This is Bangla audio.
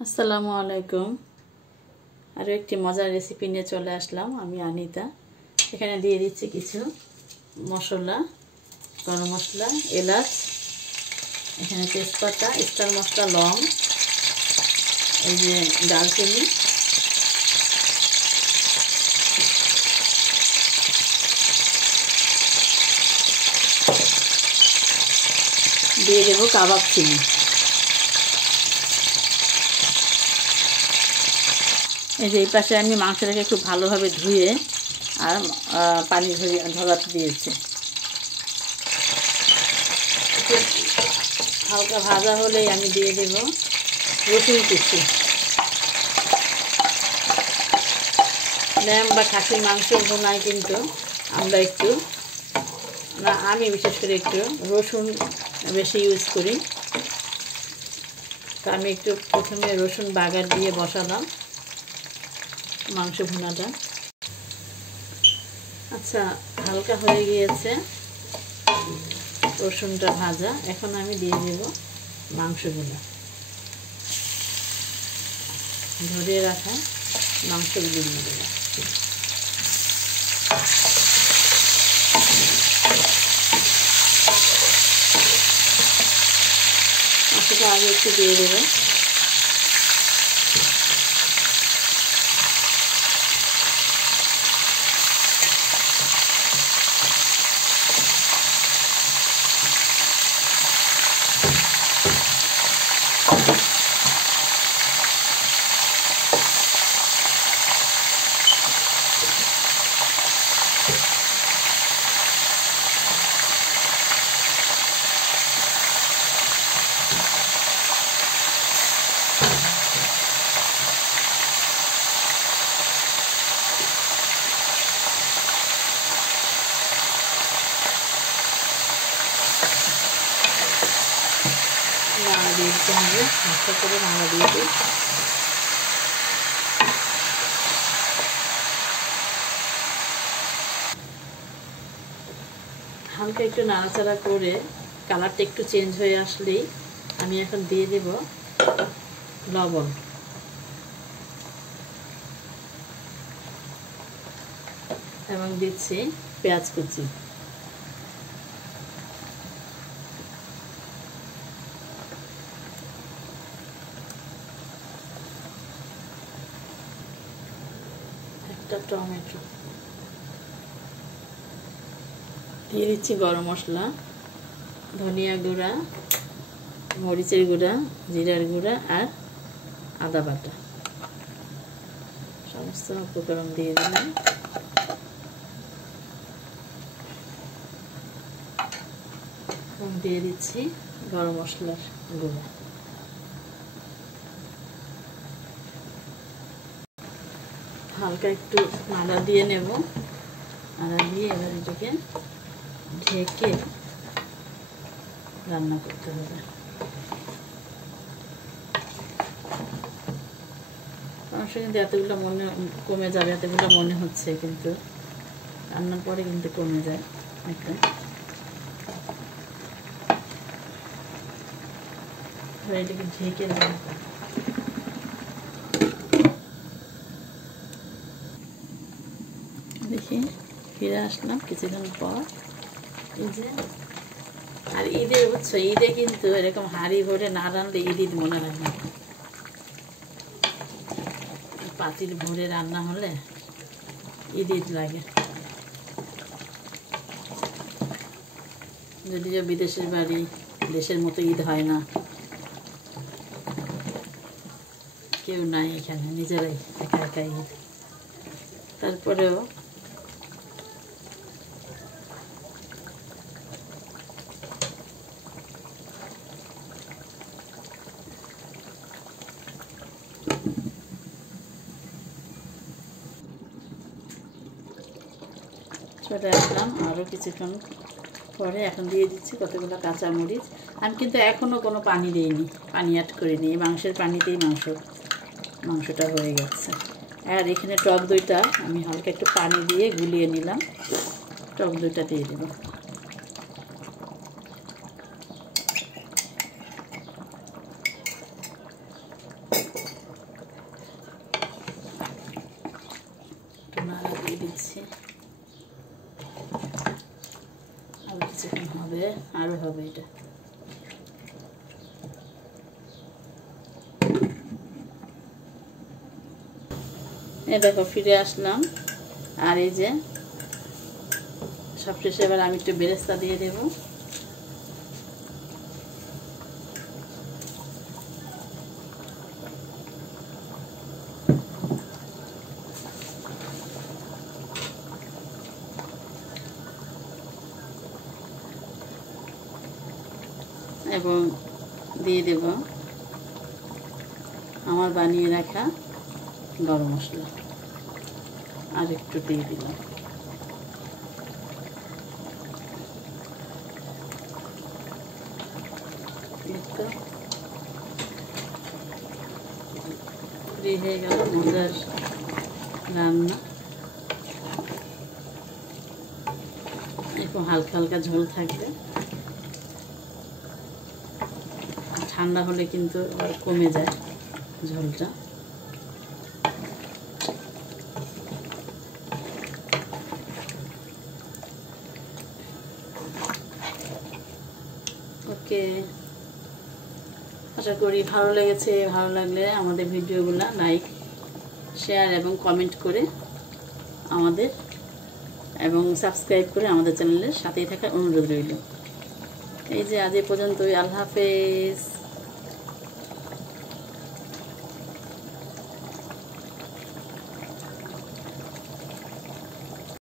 আসসালামু আলাইকুম। আরও একটি মজার রেসিপি নিয়ে চলে আসলাম। আমি আনিতা। এখানে দিয়ে দিচ্ছি কিছু মশলা, গরম মশলা, এলাচ, এখানে তেজপাতা, স্টার মশলা, লং, এই যে দারচিনি, দিয়ে দেবো কাবাব চিনি। এই যে এই পাশে আমি মাংসটাকে খুব ভালোভাবে ধুয়ে আর পানি ঝরাতে দিয়েছি। হালকা ভাজা হলেই আমি দিয়ে দেব রসুন কুচি। ল্যাম্ব বা খাসির মাংস ভুনায় কিন্তু আমরা আমি বিশেষ করে একটু রসুন বেশি ইউজ করি। তো আমি একটু প্রথমে রসুন বাগার দিয়ে বসালাম মাংস ভুনাটা। আচ্ছা, হালকা হয়ে গিয়েছে রসুনটা ভাজা। এখন আমি দিয়ে দেব মাংসগুলো, ধরে রাখা মাংসগুলো দিয়ে দেব। মাংসটা আগে একটু দিয়ে দেবো। নাড়া দিয়ে দিতে হবে, হালকা করে নাড়া দিয়ে দিই। হালকা একটু নাড়াচাড়া করে কালারটা একটু চেঞ্জ হয়ে আসলেই আমি এখন দিয়ে দেব লবণ। এবং দিচ্ছি পেঁয়াজ কুচি। একটা টমেটো দিয়ে দিচ্ছি। গরম মশলা, ধনিয়া গুঁড়া, মরিচের গুঁড়া, জিরার গুঁড়া আর আদা বাটা, সমস্ত উপকরণ দিয়ে দিলাম। এবং দিয়ে দিচ্ছি গরম মশলার গুঁড়া। হালকা একটু নাড়া দিয়ে নেব। নাড়া দিয়ে এবার এটাকে ঢেকে রান্না করতে হবে। মাংস কিন্তু এতগুলো কমে যাবে, এতগুলো মনে হচ্ছে, কিন্তু রান্নার পরে কিন্তু কমে যায় একটা। এটাকে ঢেকে রান্না করব। দেখি ফিরে আসলাম কিছুক্ষণ পর। এই যে, আর ঈদে বুঝছো, ঈদে কিন্তু এরকম হাঁড়ি ভরে না রান্নলে ঈদ মনে হয় না। পাতিল ভরে রান্না হলে ঈদ লাগে। যদিও বিদেশের বাড়ি, দেশের মতো ঈদ হয় না, কেউ নাই এখানে, নিজেরাই একা একা ঈদ। তারপরেও চলে আসলাম আরও কিছুক্ষণ পরে। এখন দিয়ে দিচ্ছি কতগুলো কাঁচামরিচ। আমি কিন্তু এখনও কোনো পানি দিইনি, পানি অ্যাড করিনি। মাংসের পানিতেই মাংসটা হয়ে গেছে। আর এখানে টক দইটা আমি হালকা একটু পানি দিয়ে গুলিয়ে নিলাম। টক দইটা দিয়ে দেব। দিয়েছি। আর কিছুক্ষণ হবে, আরও হবে এটা। এই দেখো ফিরে আসলাম। আর এই যে সবশেষে এবার আমি একটু বেরেস্তা দিয়ে দেব। এবং দিয়ে দেব আমার বানিয়ে রাখা গরম মশলা, আর একটু দিয়ে দিলাম। রেডি হয়ে গেল মজার রান্না। একটু হালকা হালকা ঝোল থাকবে, ঠান্ডা হলে কিন্তু আবার কমে যায় ঝোলটা। ওকে, আশা করি ভালো লেগেছে। ভালো লাগলে আমাদের ভিডিওগুলো লাইক, শেয়ার এবং কমেন্ট করে আমাদের এবং সাবস্ক্রাইব করে আমাদের চ্যানেলের সাথেই থাকার অনুরোধ রইল। এই যে আজ এ পর্যন্তই। আল্লাহ হাফেজ।